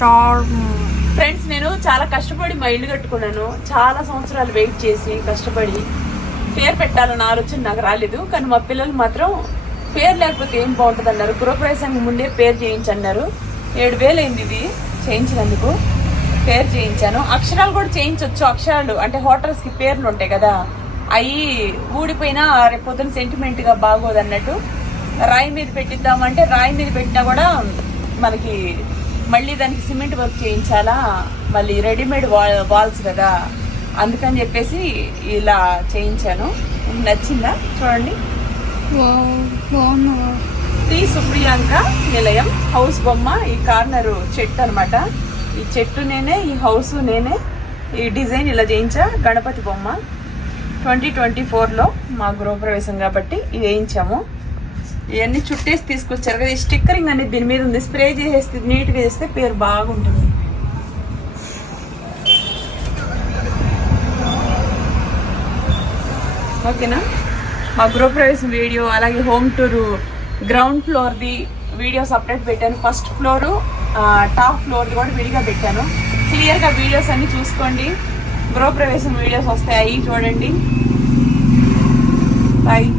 ఫ్రెండ్స్, నేను చాలా కష్టపడి మా ఇల్లు కట్టుకున్నాను. చాలా సంవత్సరాలు వెయిట్ చేసి కష్టపడి పేరు పెట్టాలని ఆలోచన నాకు రాలేదు. కానీ మా పిల్లలు మాత్రం పేరు లేకపోతే ఏం బాగుంటుంది అన్నారు. గృహప్రవేశానికి ముందే పేరు చేయించన్నారు. 7,000 అయింది ఇది చేయించినందుకు. పేరు చేయించాను. అక్షరాలు కూడా చేయించవచ్చు. అక్షరాలు అంటే హోటల్స్కి పేర్లు ఉంటాయి కదా, అవి ఊడిపోయినా రేపు పొద్దున సెంటిమెంట్గా బాగోదు అన్నట్టు రాయి మీద పెట్టిద్దామంటే రాయి మీద పెట్టినా కూడా మనకి మళ్ళీ దానికి సిమెంట్ వర్క్ చేయించాలా, మళ్ళీ రెడీమేడ్ వాల్స్ కదా, అందుకని చెప్పేసి ఇలా చేయించాను. నచ్చిందా? చూడండి. శ్రీ సుప్రియాంక నిలయం హౌస్ బొమ్మ. ఈ కార్నర్ చెట్టు అనమాట. ఈ చెట్టు నేనే, ఈ హౌస్ నేనే. ఈ డిజైన్ ఇలా చేయించా. గణపతి బొమ్మ 2024లో మా గృహప్రవేశం కాబట్టి ఇది వేయించాము. ఇవన్నీ చుట్టేసి తీసుకొచ్చారు కదా. ఈ స్టిక్కరింగ్ అనేది దీని మీద ఉంది. స్ప్రే చేసేస్తే నీట్గా చేస్తే పేరు బాగుంటుంది. ఓకేనా? మా గృహప్రవేశం వీడియో, అలాగే హోమ్ టూర్ గ్రౌండ్ ఫ్లోర్ది వీడియో సపరేట్ పెట్టాను. ఫస్ట్ ఫ్లోరు, టాప్ ఫ్లోర్ది కూడా విడిగా పెట్టాను. క్లియర్గా వీడియోస్ అన్నీ చూసుకోండి. గృహప్రవేశం వీడియోస్ వస్తాయి, అవి చూడండి. బాయ్.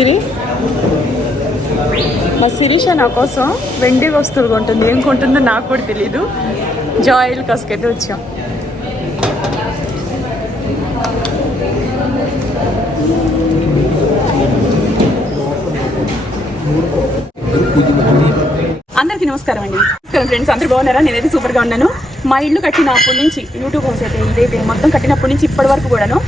సిరి, మా శిరీష నా కోసం వెండి వస్తువులు కొంటుంది. ఏం కొంటుందో నాకు కూడా తెలీదు. జాయిల్ కసుకైతే వచ్చాం. అందరికీ నమస్కారం అండి. ఫ్రెండ్స్, అందరూ బాగున్నారా? నేనైతే సూపర్గా ఉన్నాను. మా ఇల్లు కట్టినప్పటి నుంచి, యూట్యూబ్ హౌస్ అయితే ఇదైతే మొత్తం కట్టినప్పటి నుంచి ఇప్పటి వరకు కూడాను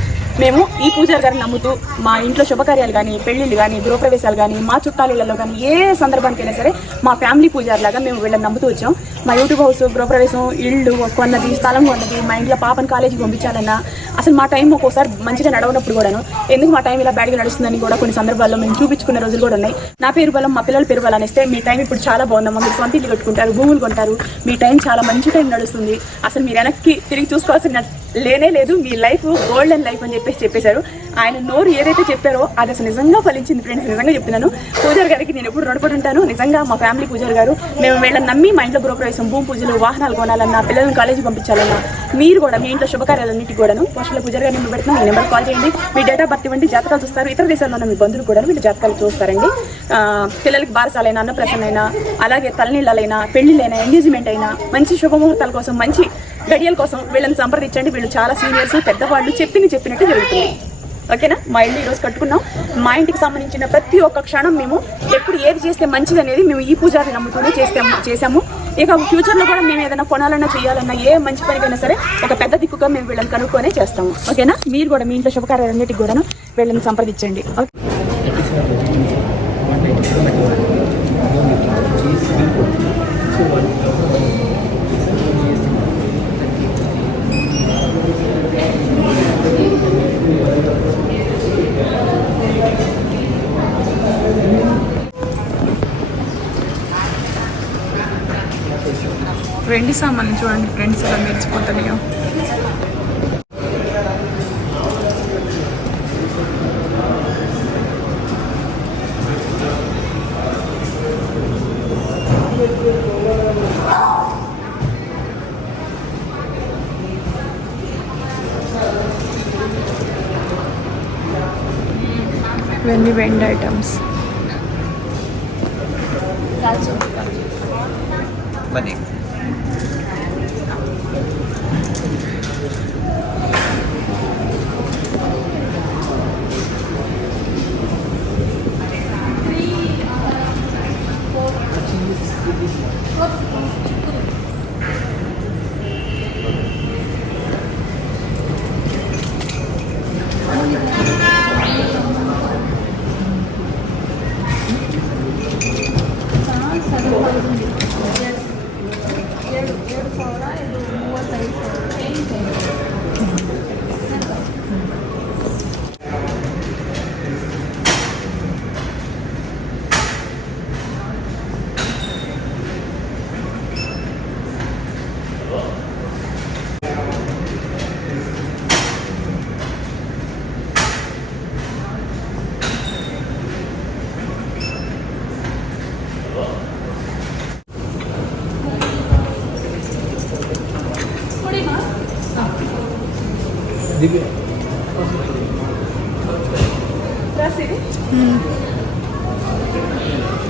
మేము ఈ పూజారి గారిని నమ్ముతూ మా ఇంట్లో శుభకార్యాలు కానీ, పెళ్లిళ్ళు కానీ, గృహప్రవేశాలు కానీ, మా చుట్టాలలో కానీ ఏ సందర్భానికైనా సరే మా ఫ్యామిలీ పూజారిలాగా మేము వీళ్ళని నమ్ముతూ వచ్చాం. మా యూట్యూబ్ హౌస్, గృహప్రవేశం, ఇళ్ళు కొన్నది, స్థలం కొన్నది, మా ఇంట్లో పాపను కాలేజీకి పంపించాలన్నా అసలు మా టైం ఒక్కోసారి మంచిగా నడవనప్పుడు కూడాను ఎందుకు మా టైం ఇలా బ్యాడ్గా నడుస్తుందని కూడా కొన్ని సందర్భాల్లో మేము చూపించుకున్న రోజులు కూడా ఉన్నాయి. నా పేరు బలం, మా పిల్లల పేరు బలం అనేస్తే మీ టైం ఇప్పుడు చాలా బాగుందమ్మా, మీరు సొంత ఇల్లు కట్టుకుంటారు, భూములు కొంటారు, మీ టైం చాలా మంచి టైం నడుస్తుంది, అసలు మీరు వెనక్కి తిరిగి చూసుకోవాల్సిన లేనే లేదు, మీ లైఫ్ గోల్డెన్ లైఫ్ అని చెప్పేశారు. ఆయన నోరు ఏదైతే చెప్పారో అది అసలు నిజంగా ఫలించింది ఫ్రెండ్స్. నిజంగా చెప్తున్నాను. పూజారి గారికి నేను ఎప్పుడు రుణపడి ఉంటాను. నిజంగా మా ఫ్యామిలీ పూజారి గారు, మేము వీళ్ళని నమ్మి మా ఇంట్లో గృహప్రవేశం, భూమి పూజలు, వాహనాలు కొనాలన్నా, పిల్లలను కాలేజీ పంపించాలన్నా, మీరు కూడా మీ ఇంట్లో శుభకార్యాలన్నింటికి కూడాను పోస్టుల పూజారి గారు నేను పెడుతున్నాను. ఈ నెంబర్ కాల్ చేయండి. మీ డేట్ ఆఫ్ బర్త్ ఇవ్వండి, జాతకాలు చూస్తారు. ఇతర దేశాల్లో ఉన్న మీ బంధువులు కూడా వీళ్ళు జాతకాలు చూస్తారండి. పిల్లలకి బారసాలైనా, అన్నప్రసన్నైనా, అలాగే తలనీళ్ళైనా, పెళ్లిళ్ళైనా, ఎంగేజ్మెంట్ అయినా, మంచి శుభముహూర్తాల కోసం, మంచి గడియల కోసం వీళ్ళని సంప్రదించండి. వీళ్ళు చాలా సీనియర్స్, పెద్దవాళ్ళు, చెప్పినట్టు జరుగుతుంది. ఓకేనా? మా ఇల్లు ఈరోజు కట్టుకున్నాం. మా ఇంటికి సంబంధించిన ప్రతి ఒక్క క్షణం మేము ఎప్పుడు ఏది చేస్తే మంచిది అనేది మేము ఈ పూజారిని నమ్ముతూనే చేసాము. ఇక ఫ్యూచర్లో కూడా మేము ఏదైనా కొనాలన్నా, చేయాలన్నా, ఏ మంచి పనికైనా సరే ఒక పెద్ద దిక్కుగా మేము వీళ్ళని కనుక్కొనే చేస్తాము. ఓకేనా? మీరు కూడా మీ ఇంట్లో శుభకార్యాలన్నిటికి కూడా వీళ్ళని సంప్రదించండి. ఓకే. వెండి సామాన్లు చూడండి ఫ్రెండ్స్, ఇలా మెరిచిపోతున్నాయో. వెండి ఐటమ్స్.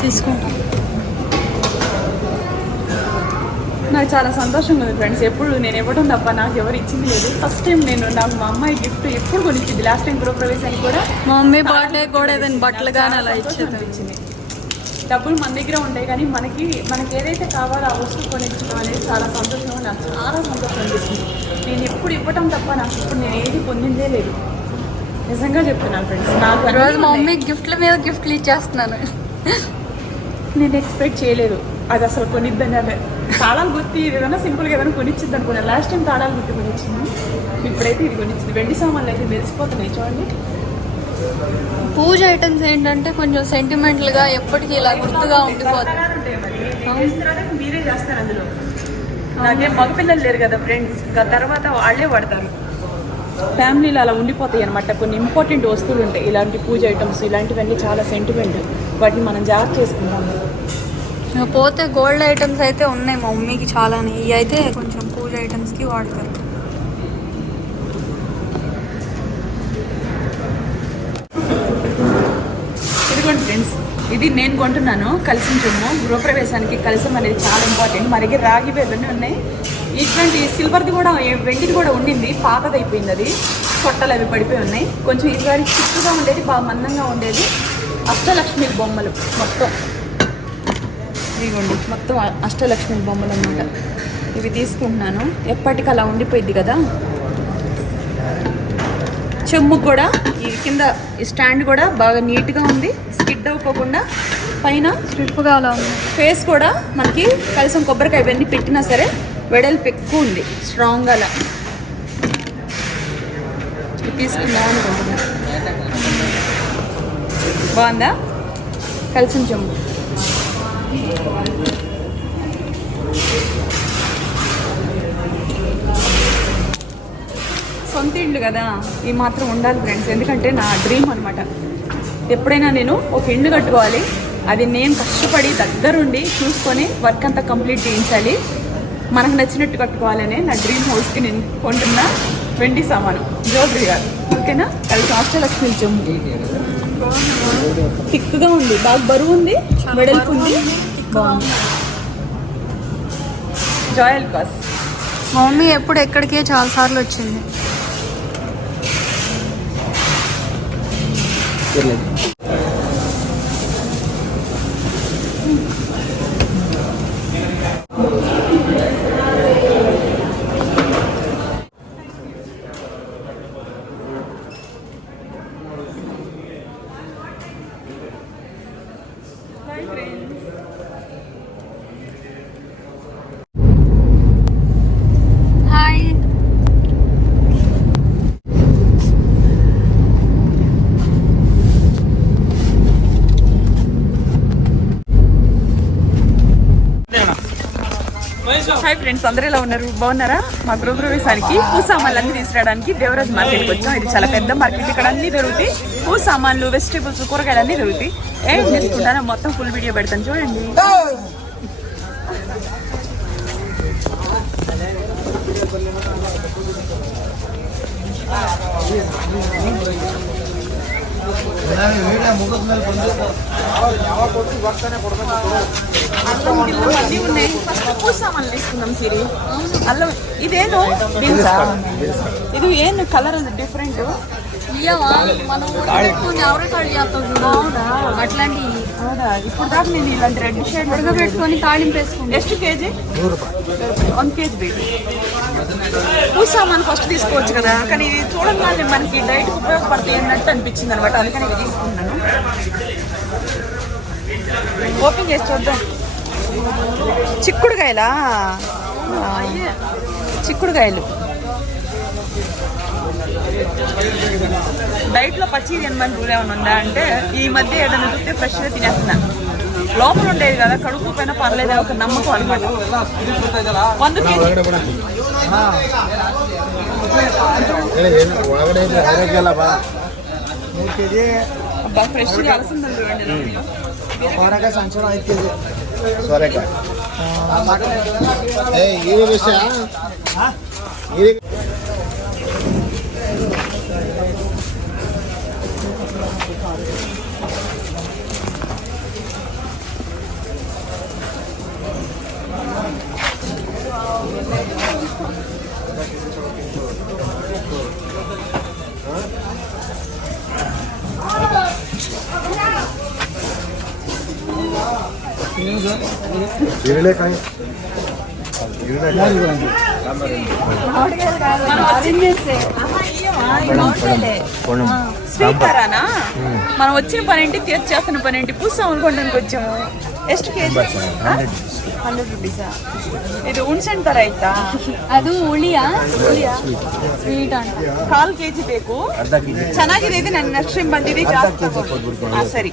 తీసుకుంటా. నాకు చాలా సంతోషంగా ఉంది ఫ్రెండ్స్. ఎప్పుడు నేను ఇవ్వడం తప్ప నాకు ఎవరు ఇచ్చింది లేదు. ఫస్ట్ టైం నాకు మా అమ్మాయి గిఫ్ట్ ఎప్పుడు కొనిచ్చింది. లాస్ట్ టైం గృహప్రవేశానికి కూడా మా మమ్మీ బర్త్డే కూడా ఏదైనా బట్టలు కానీ అలా ఇచ్చింది. డబ్బులు మన దగ్గర ఉంటాయి కానీ మనకి ఏదైతే కావాలో ఆ వస్తువు కొనిచ్చడం అనేది చాలా సంతోషంగా, నాకు చాలా సంతోషం అనిపిస్తుంది. నేను ఎప్పుడు ఇవ్వటం తప్ప నాకు ఇప్పుడు నేను ఏది పొందిందే లేదు. నిజంగా చెప్తున్నాను ఫ్రెండ్స్. నాకు రోజు మా మమ్మీ గిఫ్ట్ల మీద గిఫ్ట్లు ఇచ్చేస్తున్నాను. నేను ఎక్స్పెక్ట్ చేయలేదు అది అసలు కొనిద్దని. అదే తాళాలు గుర్తి ఏదైనా సింపుల్గా ఏదైనా కొనిచ్చింది అనుకున్నాను. లాస్ట్ టైం తాళాలు గుర్తి కొనిచ్చింది, ఇప్పుడైతే ఇది కొనిచ్చింది. వెండి సామాన్లు అయితే మెరిసిపోతున్నాయి చూడండి. పూజ ఐటమ్స్ ఏంటంటే కొంచెం సెంటిమెంటల్గా ఎప్పటికీ ఇలా గుర్తుగా ఉండిపోతుంది. మీరే చేస్తారు అందులో. నాకేం మగపిల్లలు లేరు కదా ఫ్రెండ్స్, తర్వాత వాళ్ళే పడతారు. ఫ్యామిలీలో అలా ఉండిపోతాయి అనమాట. కొన్ని ఇంపార్టెంట్ వస్తువులు ఉంటాయి, ఇలాంటి పూజ ఐటమ్స్ ఇలాంటివన్నీ చాలా సెంటిమెంట్. వాటిని మనం జాగ్రత్త చేసుకుంటాము. పోతే గోల్డ్ ఐటమ్స్ అయితే ఉన్నాయి మా మమ్మీకి చాలానే. ఇవి అయితే కొంచెం పూజ ఐటమ్స్కి వాడతారు. ఇదిగోండి ఫ్రెండ్స్, ఇది నేను కొంటున్నాను కలసం చెమ్ము. గృహప్రవేశానికి కలసం అనేది చాలా ఇంపార్టెంట్. మా దగ్గర రాగి ఇవన్నీ ఉన్నాయి. ఇట్లాంటి సిల్వర్ది కూడా, వెండిది కూడా ఉండింది, పాతదైపోయింది. అది సొట్టలు అవి పడిపోయి ఉన్నాయి. కొంచెం ఇదివరకు చిక్కుగా ఉండేది, బాగా మందంగా ఉండేది. అష్టలక్ష్మి బొమ్మలు మొత్తం ఇదిగోండి, మొత్తం అష్టలక్ష్మి బొమ్మలు అన్నమాట. ఇవి తీసుకుంటున్నాను, ఎప్పటికీ అలా ఉండిపోయింది కదా. చెమ్ము కూడా ఈ కింద ఈ స్టాండ్ కూడా బాగా నీట్గా ఉంది, స్కిడ్ అవ్వకుండా. పైన స్ట్రిప్గా అలా ఉంది. ఫేస్ కూడా మనకి కలసం కొబ్బరికాయ ఇవన్నీ పెట్టినా సరే వెడల్పు ఎక్కువ ఉంది, స్ట్రాంగ్గా అలా. తీసుకుందాం అనుకుంటున్నా. బాగుందా కలసం చెమ్ము? సొంత ఇల్లు కదా, ఈ మాత్రం ఉండాలి ఫ్రెండ్స్. ఎందుకంటే నా డ్రీమ్ అనమాట. ఎప్పుడైనా నేను ఒక ఇల్లు కట్టుకోవాలి, అది నేను కష్టపడి దగ్గరుండి చూసుకొని వర్క్ అంతా కంప్లీట్ చేయించాలి, మనకు నచ్చినట్టు కట్టుకోవాలనే నా డ్రీమ్ హౌస్కి నేను కొంటున్నా వెండి సామాను. జ్యోతి గారు ఓకేనా? కలిసి అష్టలక్ష్మి చెమ్ము థిక్గా ఉంది, బాగా బరువు ఉంది, వెడల్పు ఉంది, బాగుంది. జాయల్ కాస్. మా మమ్మీ ఎప్పుడు ఎక్కడికే చాలాసార్లు వచ్చింది. హాయ్ ఫ్రెండ్స్, అందరూ ఎలా ఉన్నారు? బాగున్నారా? మా గృహప్రవేశానికి పూజ సామాన్లు అన్ని తీసుకురావడానికి దేవరాజ్ మార్కెట్కి వచ్చాం. ఇది చాలా పెద్ద మార్కెట్, ఇక్కడ అన్ని దొరుకుతాయి. పూజ సామాన్లు, వెజిటేబుల్స్, కూరగాయలు అన్నీ దొరుకుతాయి. ఏం తీసుకుంటానో మొత్తం ఫుల్ వీడియో పెడతాను చూడండి. అల్లం గిల్లం అన్నీ ఉన్నాయి. ఫస్ట్ పూజ సామాన్లు తీసుకుందాం సిరి. అల్లం ఇదేను బీన్సా? ఇది ఏను కలర్ డిఫరెంట్. అట్లాంటి ఇప్పుడు దాకా నేను ఇలాంటి రెడ్ షేడ్ పెట్టుకొని తాళింపు వేసుకుంటాను. ಎಷ್ಟು కేజీ? 1 కేజీ బేబీ. పూజ సామాన్ ఫస్ట్ తీసుకోవచ్చు కదా, కానీ ఇది చూడంగానే మనకి డైట్కి ఉపయోగపడతాయి అన్నట్టు అనిపించింది అనమాట. అందుకని ఇది తీసుకున్నాను. ఓపెన్ చేసి చూద్దాం. చిక్కుడుకాయలా? చిక్కుడుకాయలు డైట్లో పచ్చి తినమని రూల్ ఏమైనా ఉందా అంటే, ఈ మధ్య ఏదైనా చూస్తే ఫ్రెష్గా తినేస్తున్నా. లోపల ఉండేది కదా, కడుక్కుపోయినా పర్లేదు, ఒక నమ్మకం అనమాట. 1 కేజీ. అబ్బా ఫ్రెష్గా అలసిందని చూడండి. ಇರಲೇಕಾಯಿ స్వీకరానా మనం వచ్చిన పని ఏంటి చేస్తున్న పని ఏంటి పుస్తకం కొనడానికి వచ్చాము ಎಷ್ಟು ಕೆಜಿ 100 ರುಪೀಸಾ ಇದು ಹುಣ್ಸೆಹಣ್ಣು ಥರ ಆಯ್ತಾ ಅದು ಹುಳಿಯಾ ಸ್ವೀಟ್ ಅಂತ ಕಾಲು ಕೆಜಿ ಬೇಕು ಚೆನ್ನಾಗಿದೆ ಇದು ನನ್ನ ನೆಕ್ಸ್ಟ್ ಟೈಮ್ ಬಂದಿದೆ ಜಾಸ್ತಿ ಸರಿ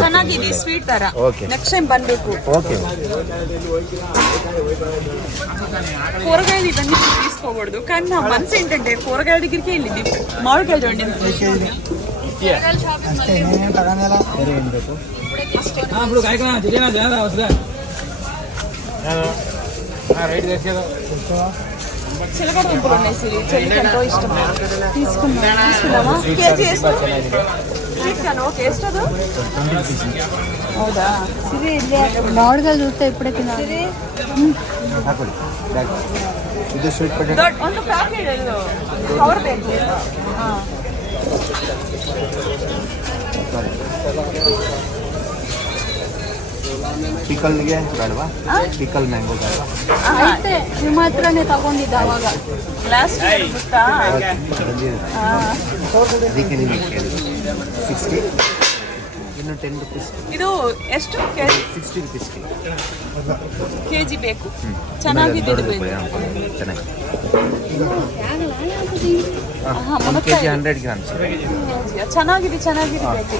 ಚೆನ್ನಾಗಿದೆ ಸ್ವೀಟ್ ತರ ನೆಕ್ಸ್ಟ್ ಟೈಮ್ ಬಂದ್ಬೇಕು కూరగాయలు ఇవన్నీ తీసుకోకూడదు కానీ నా మనసు ఏంటంటే కూరగాయల దగ్గరికి వెళ్ళింది మామిడికాయలు చూడండి చిలకడ దుంపలు ఉన్నాయి సిరి చెల్లికి ఎంతో ఇష్టం తీసుకుందామా కేజీ ಎಷ್ಟು ఓకే ಎಷ್ಟು ಅದು ಹೌದಾ ಸಿರಿ ಇಲ್ಲಿ ಮಾವಿನಕಾಯಿ ಜೂತೆ ಇಪ್ಪಡೆ ತಿನ್ನೋದು ಇದು ಸ್ವೀಟ್ ಪೊಟೇಟೊ ಒಂದು ಪ್ಯಾಕೆಟ್ ಇದು ಕವರ್ ಬೇಕು ಪಿಕಲ್ಗೆ ಬೇಡವಾ ಪಿಕಲ್ ಮ್ಯಾಂಗೋ ಬೇಡವಾ ಐತೆ ನಿಮ್ಮ ಹತ್ರನೇ ತಗೊಂಡಿದ್ದ ಅವಾಗ ಲಾಸ್ಟ್ ಗೊತ್ತಾ ಅದಕ್ಕೆ ನಿಮಗೆ ಕೇಳಿದೆ 60 ಇನ್ನು 10 ರುಪೀಸ್ ಇದು ಎಷ್ಟು ಕೆಜಿ 60 ರುಪೀಸ್ ಕೆಜಿ ಬೇಕು ಚೆನ್ನಾಗಿದೆ ಇದು ಚೆನ್ನಾಗಿ ಕೆಜಿ 100 ಗ್ರಾಮ್ಸ್ ಚೆನ್ನಾಗಿದೆ ಚೆನ್ನಾಗಿದೆ ಬೇಕು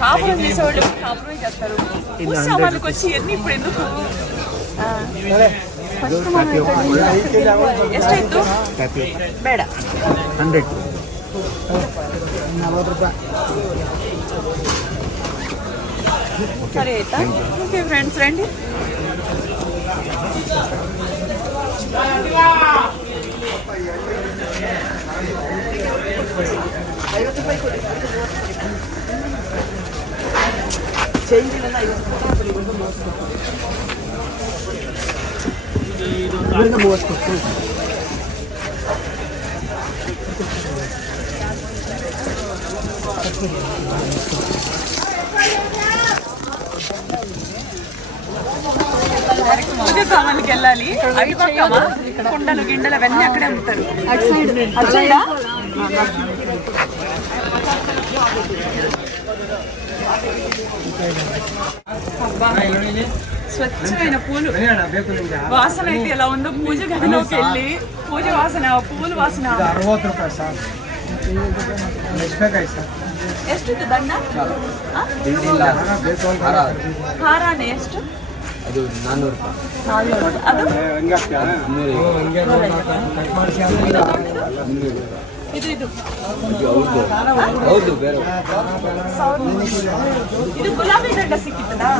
కాపురం చేసేవాళ్ళు కాపురం చేస్తారు వాళ్ళకి వచ్చి ఎన్ని ఇప్పుడు ఎందుకు ಎಷ್ಟಾಯ್ತು ಬೇಡ 100 ಸರಿ ಆಯ್ತಾ ಓಕೆ ಫ್ರೆಂಡ್ಸ್ ರಂడి పూజ సామాన్లకి వెళ్ళాలి అటు పక్కమా కుండలు గిండలు అవన్నీ అక్కడే అమ్ముతారు అటు సైడా అబ్బా స్వచ్ఛమైన పూలు వాసన అయితే ఎలా ఉందో పూజ గదిలోకి వెళ్ళి పూజ వాసన పూలు వాసన 60 ರೂಪಾಯಿ ಸಾಕು ಎಷ್ಟು ದಂಡ ಹಾರಾನೆ ಎಷ್ಟು ಅದು 400 ರೂಪಾಯಿ ಅದು ಇದು ಇದು ಹೌದು ಬೇರೆ ಇದು ಗುಲಾಬಿ ದಂಡ ಸಿಕ್ಕಿತ್ತದಾ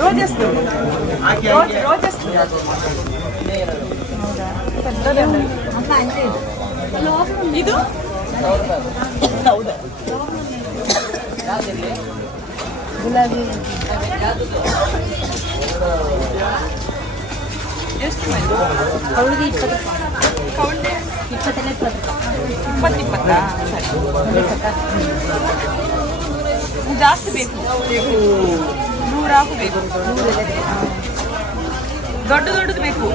ರೋಜಸ್ತು ರೋಜಸ್ತು ಇದು ಹೌದಾ ಗುಲಾಬಿ ಎಷ್ಟು ಅವಳಿಗೆ 20 ಕೌಂಡೆ 20 ಜಾಸ್ತಿ ಬೇಕು 100 ಹಾಕಬೇಕು ದೊಡ್ಡ ದೊಡ್ಡದು ಬೇಕು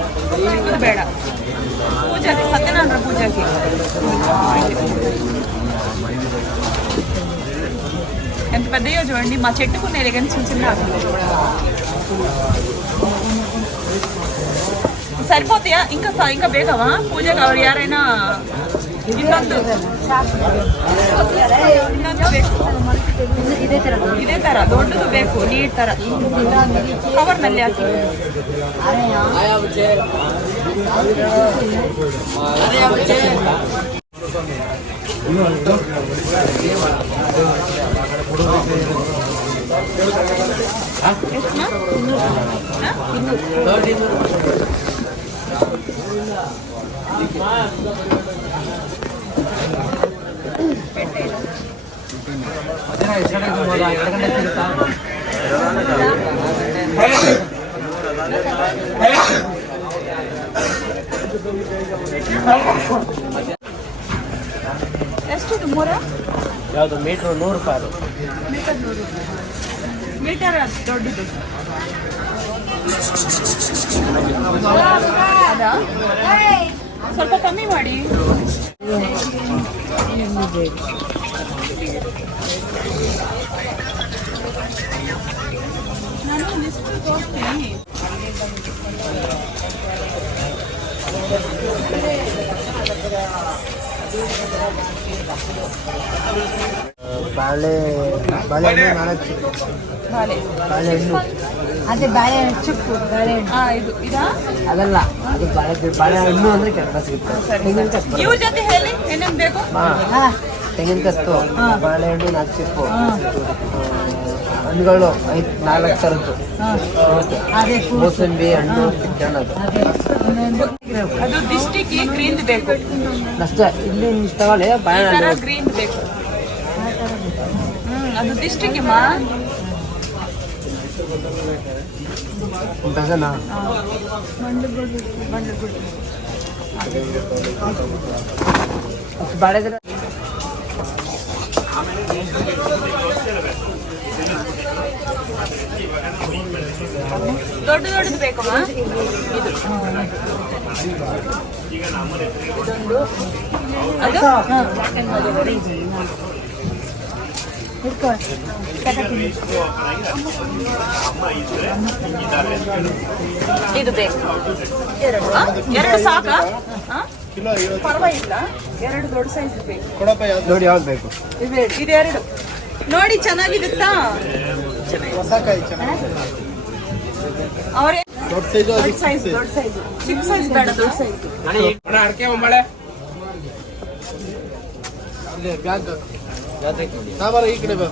ಚಿಕ್ಕದು ಬೇಡ ಪೂಜಾಕ್ಕೆ ಸತ್ಯನಾರಾಯಣ ಪೂಜಾಕ್ಕೆ ఎంత పెద్దయో చూడండి మా చెట్టుకు ఉన్నాయి కానీ చిన్న చిన్న సరిపోతాయా ఇంకా బేగవా పూజ కావాలి యారైనా ಇನ್ನೊಂದು ಬೇಕು ಇದೇ ತರ ದೊಡ್ಡದು ಬೇಕು ನೀರ್ ತರ ಕವರ್ನಲ್ಲಿ ಹಾಕಿ ಎಷ್ಟಿದು ಮೂರ ಯಾವುದು ಮೀಟ್ರ್ 100 ರೂಪಾಯಿ ಅದು. ಮೀಟರ್ 100 ಮೀಟರ್ ದೊಡ್ಡದು ಅದಾ? ಸ್ವಲ್ಪ ಕಮ್ಮಿ ಮಾಡಿ. ನಾನು ಲಿಸ್ಟ್ ತೋರಿಸ್ತೀನಿ. ಬಾಳೆಹಣ್ಣು 4 ಬಾಳೆಹಣ್ಣು. ಅದೇ ಬಾಳೆಹಣ್ಣು ಚಿಕ್ಕು ಬಾಳೆಹಣ್ಣು. ಇದು ಇದಾ? ಅದಲ್ಲ, ಅದು ಬಾಳೆಹಣ್ಣು ಅಂದ್ರೆ ಕೆಲಸ ಸಿಗುತ್ತೆ. ತೆಂಗಿನ ಕತ್ತು, ಇವ್ರ ಜೊತೆ ಹೇಳಿ ಏನೇನು ಬೇಕು. ತೆಂಗಿನ ಕತ್ತು, ಬಾಳೆಹಣ್ಣು 4 ಚಿಪ್ಪು, ಹಣ್ಣುಗಳು 4 ಥರದ್ದು, ಮೋಸಂಬಿ ಹಣ್ಣು, ಕಿತ್ತಣ್ಣದು. ಅದು ಡಿಸ್ಟಿಕ್ ಗ್ರೀನ್ ಬೇಕು ಅಷ್ಟೇ. ಇಲ್ಲಿ ತಗೊಳ್ಳಿ ಬಾಳೆಹಣ್ಣು. ಗ್ರೀನ್ ಬೇಕು. ಅದು ಡಿಸ್ಟಿಕ್ ಡಜನಾ? ಬಾಳೆ ದೊಡ್ಡ ದೊಡ್ಡದು ಬೇಕಮ್ಮ. ಇದು ಇದು ಬೇಕು. ಎರಡು ಸಾಕಾ? ಪರವಾಗಿಲ್ಲ, 2 ದೊಡ್ಡ ಸೈಜ್ ಬೇಕು. ನೋಡಿ ಯಾವ್ದು ಬೇಕು? ಇದು 2 ನೋಡಿ ಚೆನ್ನಾಗಿರುತ್ತಾ? ಅವರೇ ದೊಡ್ಡ ಸೈಜ್ ಚಿಕ್ಕ ಸೈಜ್ ಬೇಡ, ದೊಡ್ಡ ಸೈಜ್. ಈ ಕಡೆ ಬಾ.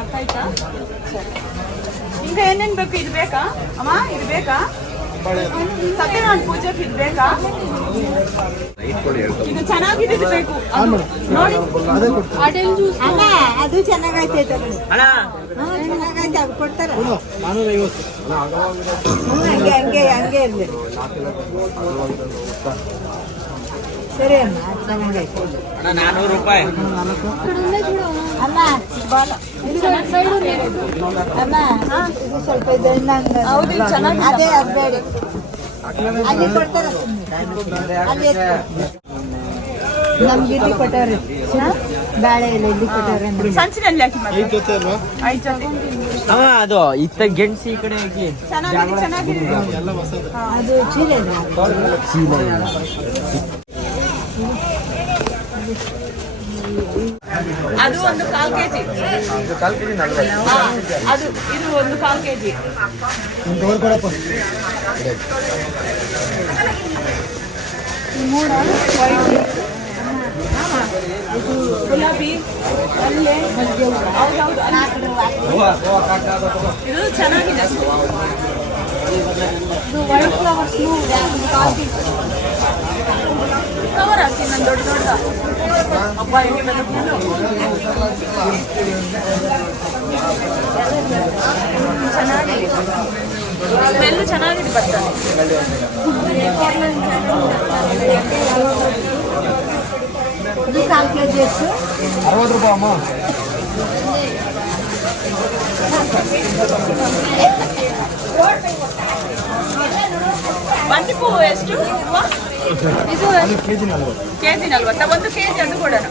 ಅರ್ಥ ಆಯ್ತಾ? ಈಗ ಏನೇನ್ ಬೇಕು? ಇದು ಬೇಕಾ ಅಮ್ಮ? ಇದು ಬೇಕಾ? ಸತ್ಯನಾರಾಯಣ ಪೂಜೆಗೆ ಇದು ಬೇಕಾ? ಇದು ಚೆನ್ನಾಗಿದೆ, ಇದು ಬೇಕು. ಅದು ನೋಡಿ, ಅಲ್ಲ ಅದು ಚೆನ್ನಾಗೈತೆ ಚೆನ್ನಾಗೈತೆ ಅದು ಕೊಡ್ತಾರ. ಹಂಗೆ ಹಂಗೆ ಹಂಗೆ ಇರ್ಲಿ. ಸರಿ ಅಮ್ಮ, ಚೆನ್ನಾಗೈತೆ. 400 ರೂಪಾಯಿ. ಅಮ್ಮ ಅಮ್ಮ ಇದು ಸ್ವಲ್ಪ ಇದೆ. ಹೌದು, ಇದು ಚೆನ್ನಾಗಿದೆ. ಅದೇ ಅದು ಬೇಡ, ಅಲ್ಲಿ ಕೊಡ್ತಾರ. ಅಲ್ಲಿ ನಮ್ಗೆ ಇಲ್ಲಿ ಕೊಟ್ಟವ್ರಿ ಬಾಳೆ ಎಲ್ಲ ಇಲ್ಲಿ ಕೊಟ್ಟವ್ರೆ. ಸಂಚಿನಲ್ಲಿ ಹಾಕಿ ಮಾಡಿ. 5 ಜೊತೆ. ಅದು ಇತ್ತ ಗೆಣಸಿ ಈ ಕಡೆ ಹಾಕಿ. ಚೆನ್ನಾಗಿದೆ. ಅದು ಚೀಲ ಇದೆ. ಅದು ಒಂದು 1/4 ಕೆಜಿ. ಅದು ಇದು ಒಂದು 1/4 ಕೆಜಿ. ಗುಲಾಬಿ ಅಲ್ಲೇ. ಹೌದೌದು, ಇದು ಚೆನ್ನಾಗಿದೆ. ಇದು ವೈಟ್ ಫ್ಲವರ್ಸ್ ಕವರ್ ಹಾಕಿ ನಾನು ದೊಡ್ಡ ದೊಡ್ಡ ಹಬ್ಬ ಹೆಂಗೆ ಚೆನ್ನಾಗಿದೆ. ಸ್ಮೆಲ್ಲು ಚೆನ್ನಾಗಿದೆ ಬರ್ತದೆ. ಇದು 1/4 ಕೆಜಿ ಎಷ್ಟು? 60 ರೂಪಾಯಿ ಅಮ್ಮ. ಬಂತಿಪೂ ಎಷ್ಟು? ಇದು ಕೆಜಿ 40. ಕೆಜಿ 40. 1 ಕೆಜಿ ಅದು ಕೊಡೋಣ.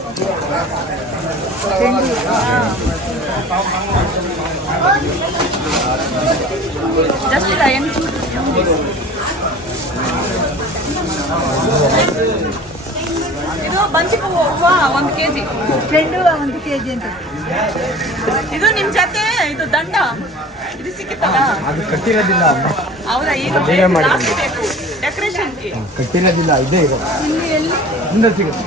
ಜಸ್ಟ್ ಇಲ್ಲ, ಇದು ಬಂತಿಪೂ ಹೂವು 1 ಕೆಜಿ. ಚೆಂಡು 1 ಕೆಜಿ ಅಂತ. ಇದು ನಿಮ್ ಜೊತೆ ಇದು ದಂಡ ದಂಡ ಇದು ಸಿಕ್ಕುತ್ತಲ್ಲ ಅದು ಕಟ್ಟಿರೋದಿಲ್ಲ ಹೌದಾ ಈಗ ಬೇಗ ಮಾಡಿ. ಜಾಸ್ತಿ ಬೇಕು ಡೆಕೋರೇಷನ್ಗೆ. ಕಟ್ಟಿರೋದಿಲ್ಲ ಇದೇ ಈಗ ಹಿಂದೆ ಸಿಗುತ್ತೆ.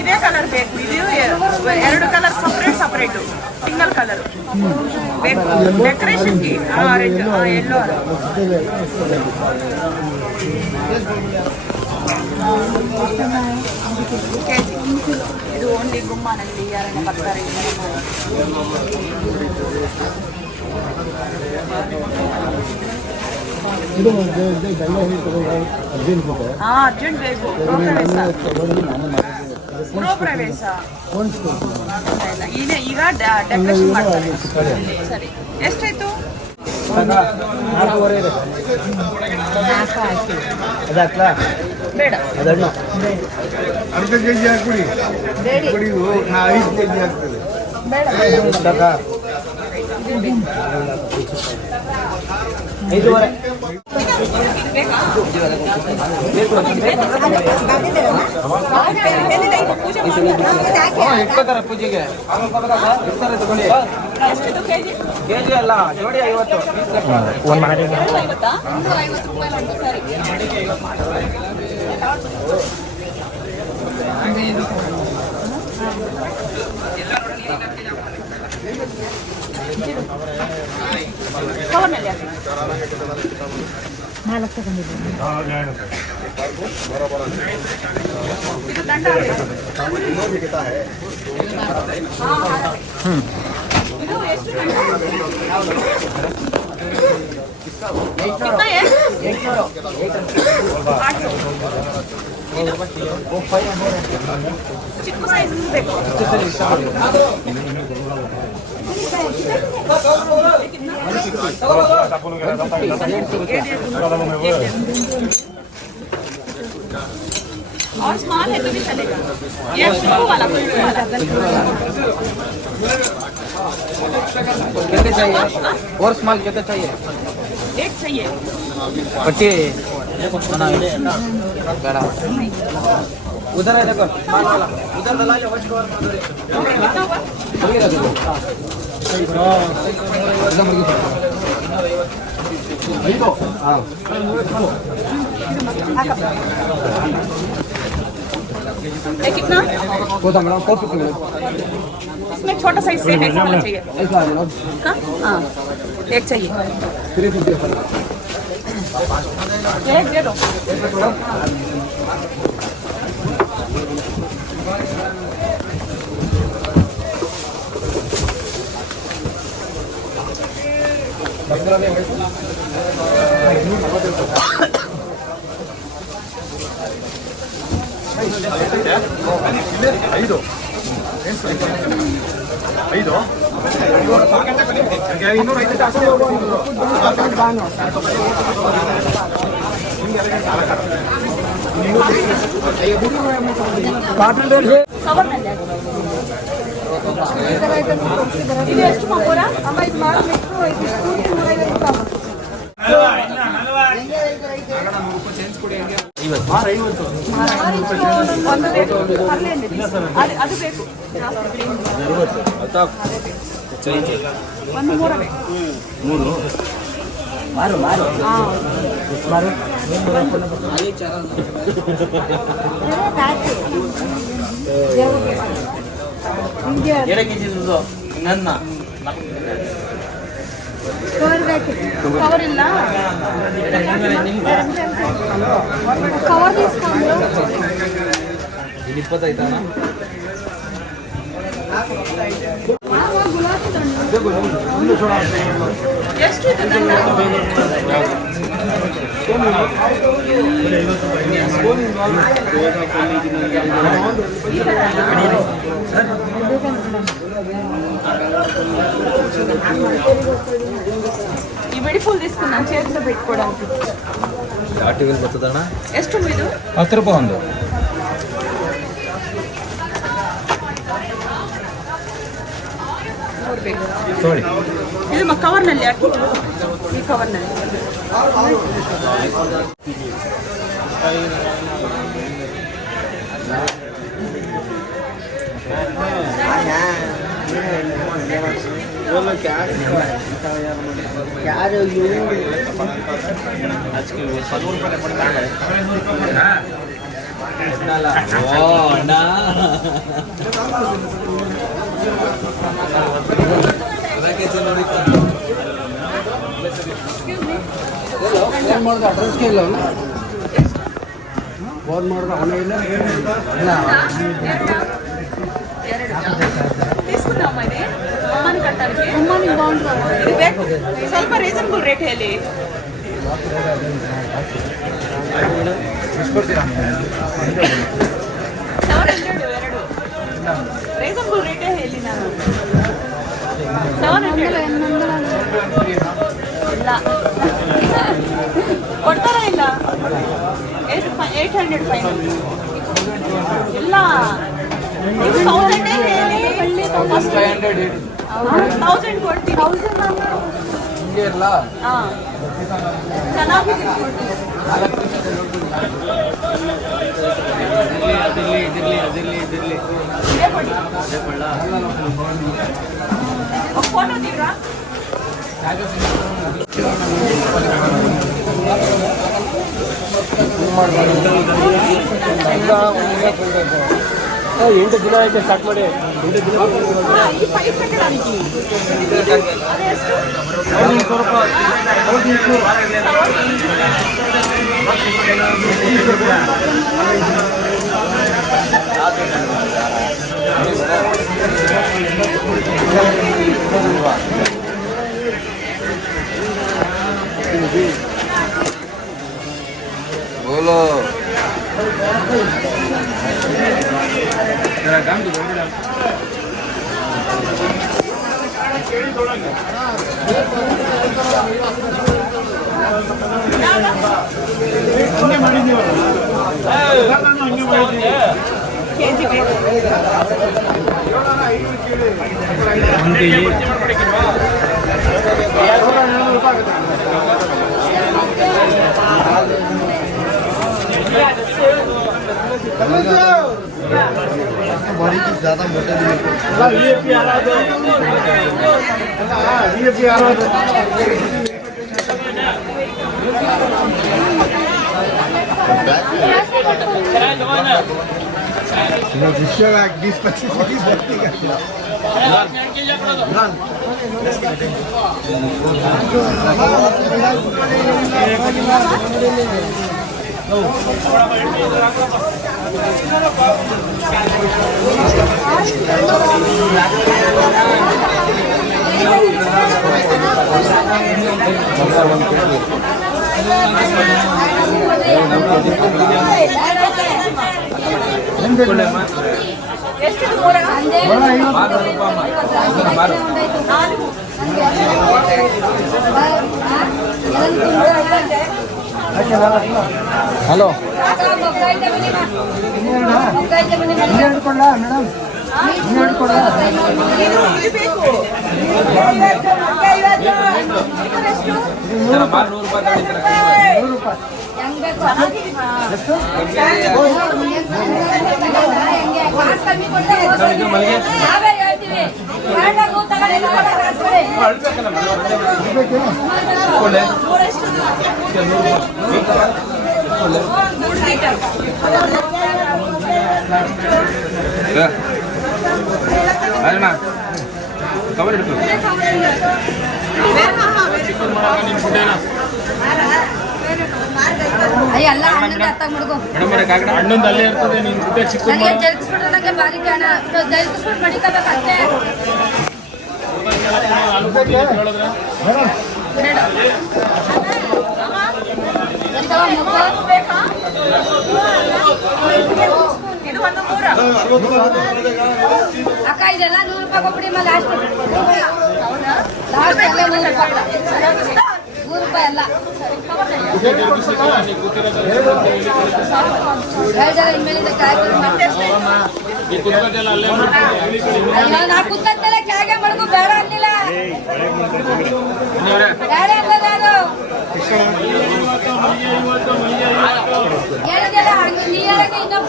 ಇದೇ ಕಲರ್ ಬೇಕು. ಇದು ಎರಡು ಕಲರ್ ಸಪರೇಟು ಸಿಂಗಲ್ ಕಲರ್ ಬೇಕು ಡೆಕೋರೇಷನ್ಗೆ. ಆರೆಂಜ್ ಎಲ್ಲೋ ಕೆಜಿ. ಇದು ಓನ್ಲಿ ಗುಮ್ಮನಲ್ಲಿ ಯಾರನ್ನ ಬರ್ತಾರೆ. ಅರ್ಜೆಂಟ್ ಬೇಕು. ಗೃಹ ಪ್ರವೇಶ ಈಗ ಡೆಕೋರೇಷನ್ ಮಾಡ್ತಾರೆ. ಸರಿ ಎಷ್ಟಾಯ್ತು? ಬೇಡ ಅರ್ಧ ಕೆಜಿ ಹಾಕ್ಬಿಡಿ. ನಾ 5 ಕೆಜಿ ಹಾಕ್ತೇನೆ. ಐದೂವರೆ ಇಟ್ಕೋತಾರೆ ಪೂಜೆಗೆ. ಕೆಜಿ ಅಲ್ಲ, ಜೋಡಿ 50. ಕವರ್ನಲ್ಲಿ ಇದು ದಂಡ ಇದು ಎಷ್ಟು कितना है? 800. ಚಿಕ್ಕ ಸೈಜ್ ಬೇಕು. और स्मॉल है तो भी चलेगा. ये फुल्कू वाला कितने चाहिए? और स्मॉल कितने चाहिए? एक चाहिए. पट्टी बेड़ा उधर है देखो स्मॉल वाला उधर डलाइए व्हाइट कवर में कितना हुआ? ये कितना? इसमें छोटा साइज सेम ऐसा वाला चाहिए. का? हाँ एक चाहिए. एक दे दो. ಐದು ಕವರ್ನಲ್ಲಿ ಇದು ಎಷ್ಟು ಮಾಪುರ? ಒಂದು ಬೇಕು. ಅದು ಬೇಕು. ಒಂದು ಮೂರ ಬೇಕು. ಕವರ್ ಇಲ್ಲ. ಕವರ್ తీసుకోండి. 25 ಎಷ್ಟು ಇದು ದಂಡ? ఈ విడి పూలు తీసుకున్నాను చేతిలో పెట్టుకోవడానికి. ಎಷ್ಟು ಇದು? 10 ರೂಪಾಯಿ ಒಂದು. ನೋಡಿ ಇದು ಕವರ್ನಲ್ಲಿ ಹಾಕಿ. ಈ ಕವರ್ನಲ್ಲಿ ಅಡ್ರೆಸ್ ಕೇಳ ಫೋನ್ ಮಾಡಿದ್ರೆ ಅವನೇ ಇಲ್ಲ తీసుకుందామా ఇది అమ్మని కట్టడానికి అమ్మని బాగుంటుంది ಸ್ವಲ್ಪ ರೀಸನಬಲ್ ರೇಟ್ ಹೇಳಿ ರೀಸನಬಲ್ ರೇಟೇ ಹೇಳಿ ನಾನು 700 ಇಲ್ಲ ಕೊಡ್ತಾರಾ ಇಲ್ಲ 800 ಫೈನಲ್ ಇಲ್ಲ ನೀವು 1000 ಹೇಳಿ 1000 ಕೊಡ್ತೀನಿ 1000 ಹಿಂಗೆ ಇಲ್ಲ ಹಾಂ ಚೆನ್ನಾಗಿದೆ ಅದಿರ್ಲಿ ಫೋಟೋ ದಿವ್ರಾ ಎಂಟು ದಿನ ಆಯ್ತು ಸ್ಟಾರ್ಟ್ ಮಾಡಿ 8 ದಿನ ಈ ಪೈಪ್ ಕಟ್ಟడానికి ಅದೆಷ್ಟು बोलो ಕೆಜಿ ಬೇಕು बड़ी चीज ज्यादा मोटे ಹಲೋ ಕೊಡ್ಲಾ ಮೇಡಮ್ ಕೊಡ್ಲಾ ಕವರ್ ಹಿಡ್ಕೊ ಅಲ್ಲ ಹಣ್ಣು ಅತ್ತಾಗ ಮಾಡ್ಕೋ ಮೇಡಮ್ ಹಣ್ಣೊಂದು ಅಲ್ಲೇ ಇರ್ತದೆ ನೀನು ಗುಡ್ಡೆ ಚಿಕ್ಕ ನನಗೆ ಜಲ್ಕಿಸ್ಬಿಟ್ರೆ ನಂಗೆ ಬಾರಿ ಕಾಣ ಜಲ್ಕಿಸ್ಬಿಟ್ಟು ಮಡಿಕೋಬೇಕಷ್ಟೇ ಅಕ್ಕ ಇದೆಲ್ಲ 100 ರೂಪಾಯಿ ಕೊಟ್ಬಿಡಿ ಲಾಸ್ಟ್ ಲಾಸ್ಟ್ ಎಲ್ಲ 100 ರೂಪಾಯಿ ಎಲ್ಲ ಇನ್ಮೇಲಿಂದ ನಾ ಕುತ್ತಂತೆಲ್ಲ ಕೆಳಗೆ ಮಡಗು ಬೇಡ ಅನ್ನಿಲ್ಲ ಬೇಡ ಅನ್ನಲ್ಲ ನಾನು ಹೇಳಿದೆಲ್ಲ ನೀ ಹೇಳಂಗೆ ಇನ್ನೊಬ್ಬ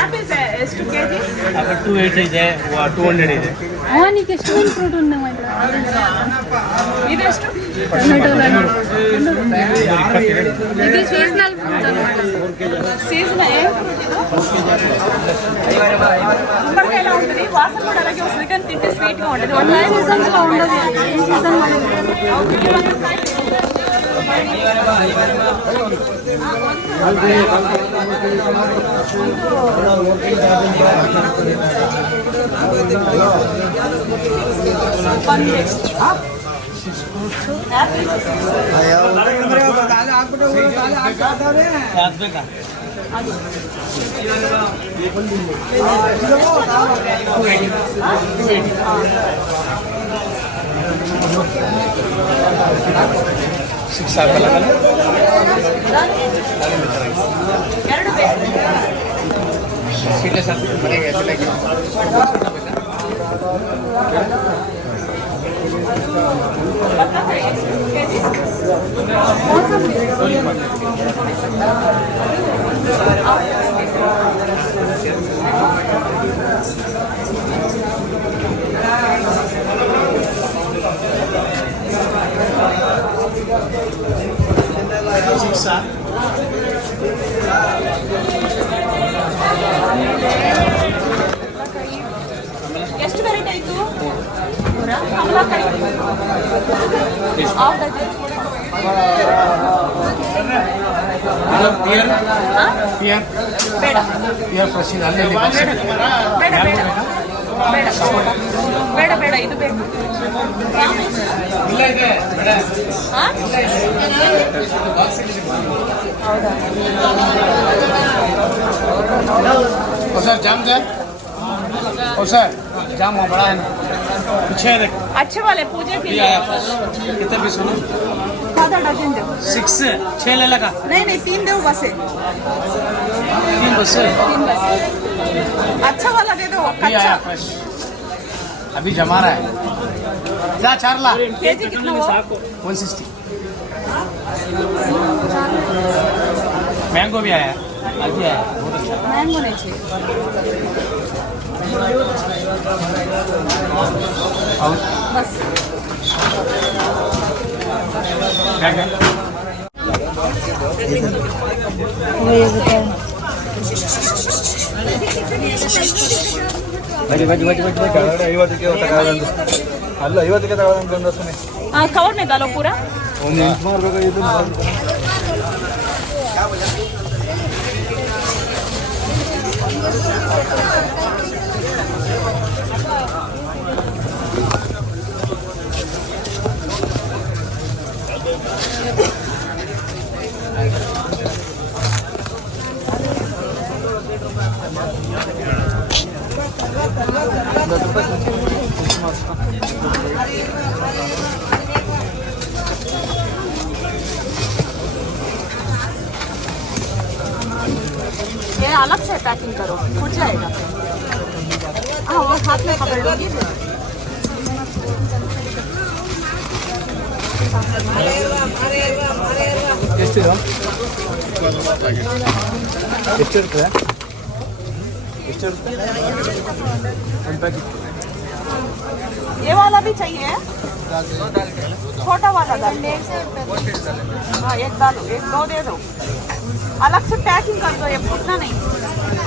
ಆಪಲ್ಸ್ ಎಷ್ಟು ಕೆಜಿ? 280 ಇದೆ, 200 ಇದೆ. నీకు ఇష్టమైన ఫ్రూట్ ఉందా ಇದೆಷ್ಟು? ఇది సీజనల్ ఫ్రూట్ అన్నమాట. సీజనల్ ఏం ఫ్రూట్ ఇది? గుమ్మడికాయ ఎలా ఉంటుంది? వాసన కూడా అలాగే వస్తుంది కానీ తింటే స్వీట్ గా ఉంటుంది. సీజన్స్ లో ఉండదు, ఏ సీజన్ ಎಷ್ಟು ವೆರೈಟಿ ಆಯ್ತು? ಕಮಲಕಾಯಿ ಆಫ್ ಡಜನ್. ಬೇಡ ಬೇಡ ಬೇಡ ಬೇಡ ಇದು ಬೇಕು. सर जाम है और सर जाम हो बड़ा है ना पीछे देख अच्छे वाले पूजे के लिए कितना पीस होना? आधा डजन दो. 6 ले लगा नहीं नहीं 3 दो बस है. 3 बस है. 3 बस. अच्छा वाला दे दो कच्चा. फ्रेश अभी जमा रहा है. जा 4 ला. केजी कितना हो? 160. मैंगो भी आया आज भी आया बहुत अच्छा. मैंगो नहीं चाहिए. बस क्या क्या ಐವತ್ತಕ್ಕೆ ತಗೊಳ್ಳೋದು ಅಲ್ಲ ಐವತ್ತಕ್ಕೆ ತಗೊಳ್ಳೋದು ಸುಮ್ಮನೆ कवर में डालो पूरा. ಒಮ್ಮೆ ಇಂಚ್ ಮಾಡಬೇಕಾಗಿದ್ದು ये अलग से पैकिंग करो, फूट जाएगा. हाँ वो हाथ में पकड़ लोगी. ಎಷ್ಟಿದೆ ಎಷ್ಟಿರುತ್ತೆ ಎಷ್ಟಿರುತ್ತೆ ಒಂದು ಪ್ಯಾಕೆಟ್ ये वाला भी चाहिए छोटा वाला दाल हाँ एक दाल एक दो दे दो अलग से पैकिंग कर दो ये फूटना नहीं